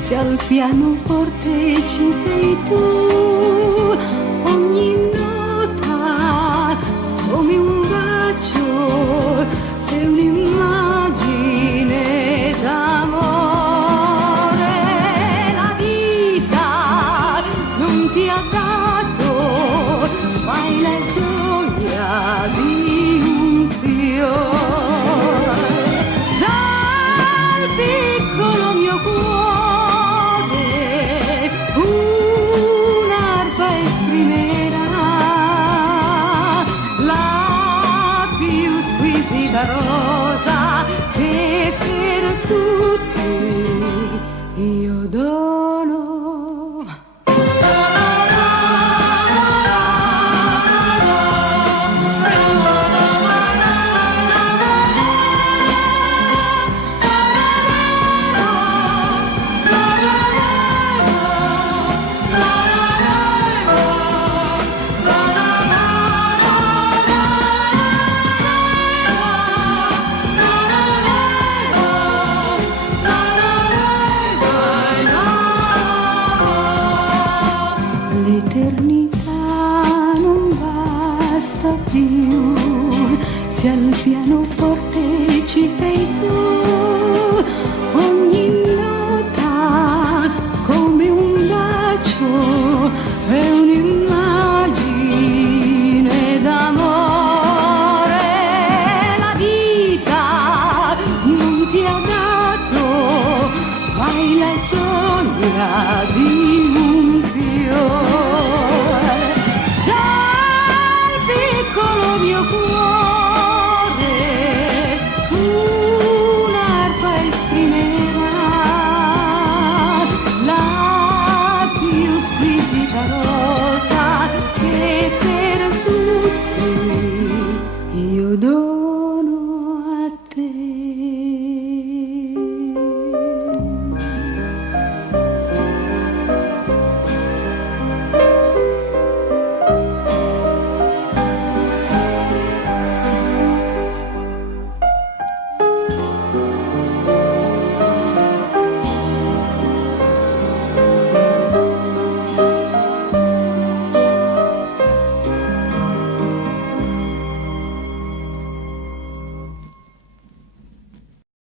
Se al pianoforte ci sei tu, ogni nota come un bacio è un'immagine d'amore. La vita non ti ha dato mai la gioia di un fiore. Dal piccolo mio cuore un'arpa esprimerà la più squisita rosa che per tutti io dono. L'eternità non basta più, se al pianoforte ci sei tu, ogni nota come un bacio è un'immagine d'amore. La vita non ti ha dato mai la gioia di